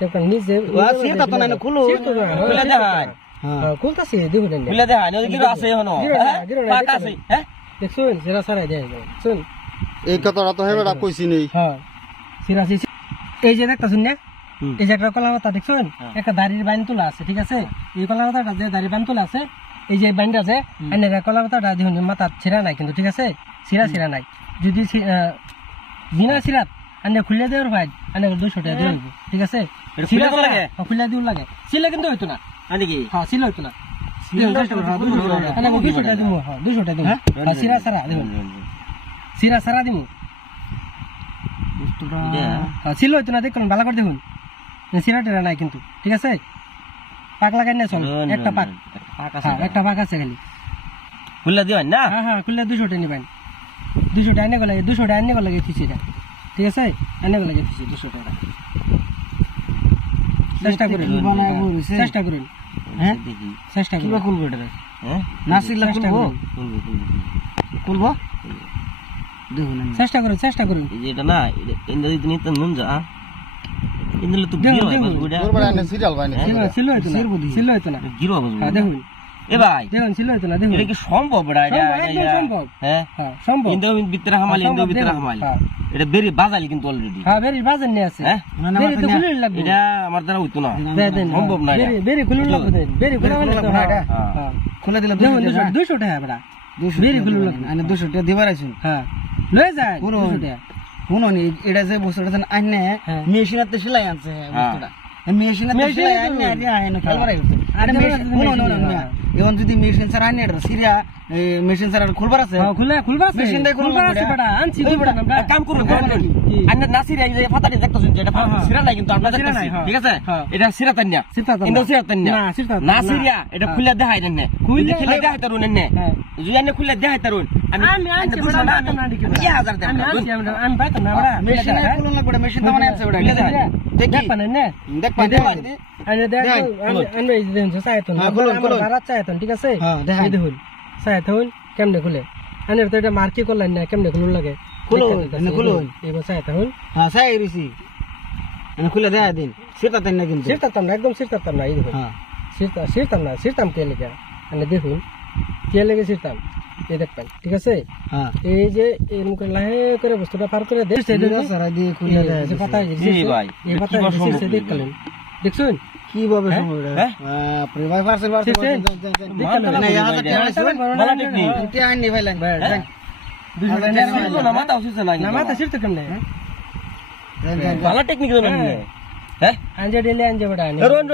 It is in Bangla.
দেখুন নিচে সিটা তো না খুলো খুলে দেখায় হ্যাঁ খুলতাছি দেখুন না খুলে দেখায় না গিরো আছে এখনো পাক আছে হ্যাঁ দেখুন সিরা সারাই দেয় শুন এই কথাটা তো হেবেটা কইছি নেই হ্যাঁ সিরা এই যে দেখতাছেন না এই যে একটা কলা পাতা দেখছেন একটা দাড়ির বাইন তোলা আছে ঠিক আছে এই কলা পাতাটা যে দাড়ির বাইন তোলা আছে এই যে বাইনটা আছে এনে কলা পাতাটা দেখুন মাথা ছিঁড়া নাই কিন্তু ঠিক আছে ছিঁড়া নাই যদি বিনা ছিঁড়াত এনে খুলে দেওয়ার ভাই এনে 200 টাকা দিয়ে দিব ঠিক আছে ছিঁড়া তো লাগে খুলে দিও লাগে ছিলা কিন্তু হইতো না নাকি হ্যাঁ ছিলা হইতো না 200 টাকা দিব হ্যাঁ 200 টাকা দিব ছিঁড়া সারা দেখুন ছিঁড়া সারা দিব ছিল হইতো না দেখুন ভালো করে দেখুন সিরাটেরা নাই কিন্তু ঠিক আছে পাক লাগাই না চল একটা পাক হ্যাঁ একটা পাক আছে খালি খুলে দিবেন না হ্যাঁ খুললে 200 টাকা নিবেন 200 টাকা এনে গেলে 200 টাকা এনে গেলে ফিসি এটা ঠিক আছে এনে গেলে ফিসি 200 টাকা চেষ্টা করুন চেষ্টা করুন হ্যাঁ চেষ্টা করুন খুলবো এটা হ্যাঁ নাসিলা খুলবো খুলবো দেখুন চেষ্টা করুন এই যে এটা না ইন্দা দিতে নিতে নুন যা ইন্দলে তো গিরো হয় বুড়া তোরবারে এনে সিরিয়াল ভাই না ছিল হইতো না গিরো হবে হ্যাঁ দেখুন এ ভাই দেখুন ছিল হইতো না দেখুন এটা কি সম্ভব বড়া এটা সম্ভব হ্যাঁ হ্যাঁ সম্ভব ইন্দো ভিতরে হামাল ইন্দো ভিতরে হামাল এটা বেরি বাজালি কিন্তু অলরেডি হ্যাঁ বেরি বাজার নিয়ে আছে হ্যাঁ বেরি তো খুলে লাগবে এটা আমার দ্বারা হইতো না সম্ভব না বেরি খুলে লাগবে বেরি খুলে লাগবে হ্যাঁ খুলে দিলে 200 টাকা বড়া বেরি খুলে লাগবে আনে 200 টাকা দিবার আইছুন হ্যাঁ লয়ে যায় 200 টাকা শুনুন এটা যে বস্তুটা আনে মেশিনাতে সেলাই আনছে বস্তুটা মেশিনাতে সেলাই আনে আনে খেলবার আইছে আরে শুনুন এখন যদি মেশিন ছাড়া আনে এটা সিরিয়া মেশিন ছাড়া খুলবার আছে হ্যাঁ খুলবার আছে মেশিন দিয়ে খুলবার আছে বড়া আনছি আমরা কাম করুন আনে নাসির এই যে ফাটাটি দেখতেছেন যে এটা সিরা নাই কিন্তু আমরা দেখতেছি ঠিক আছে এটা সিরা তান্না ইন্দো সিরা তান্না না সিরিয়া এটা খুলে দেখাই দেন না খুলে দেখাই তারুন এনে যদি আনে খুলে দেখাই তারুন আমি আনছি বড়া না দিকে 1000 দেন আমি পাইতাম না বড়া মেশিন খুলন লাগবে মেশিন তো মানে আছে বড়া দেখ পান না দেখ পান আরে দেখ আমি এই দেন চাইতো না আমার বারাত চাইতো ঠিক আছে হ্যাঁ দেখাই দেখুন চাইতো কেমনে খুলে আনে তো এটা মার্কি করলেন না কেমনে খুলুন লাগে খুলুন এবার চাইতো হ্যাঁ চাই রিসি আমি খুলে দেখাই দিন সেটা তাই না কিন্তু সিরতাম না একদম সিরতাম না এই দেখুন হ্যাঁ সিরতাম কে লেগে আনে দেখুন কে লেগে সিরতাম এই দেখবেন ঠিক আছে হ্যাঁ এই যে এরকম করে লাহে করে বস্তুটা পার করে দেখ সারা দিয়ে খুলে দেয় এই পাতা এই পাতা দেখলেন দেখছুন কিভাবে সম্ভব হ্যাঁ আপনি ভাই পার্সেল না ইয়া ভালো টেকনিক এটা আনি ভাই লাইন না মাথা উঠছে না মাথা সিরতে কেমনে ভালো টেকনিক জানেন হ্যাঁ আঞ্জে ডেলে আঞ্জে বড়া রন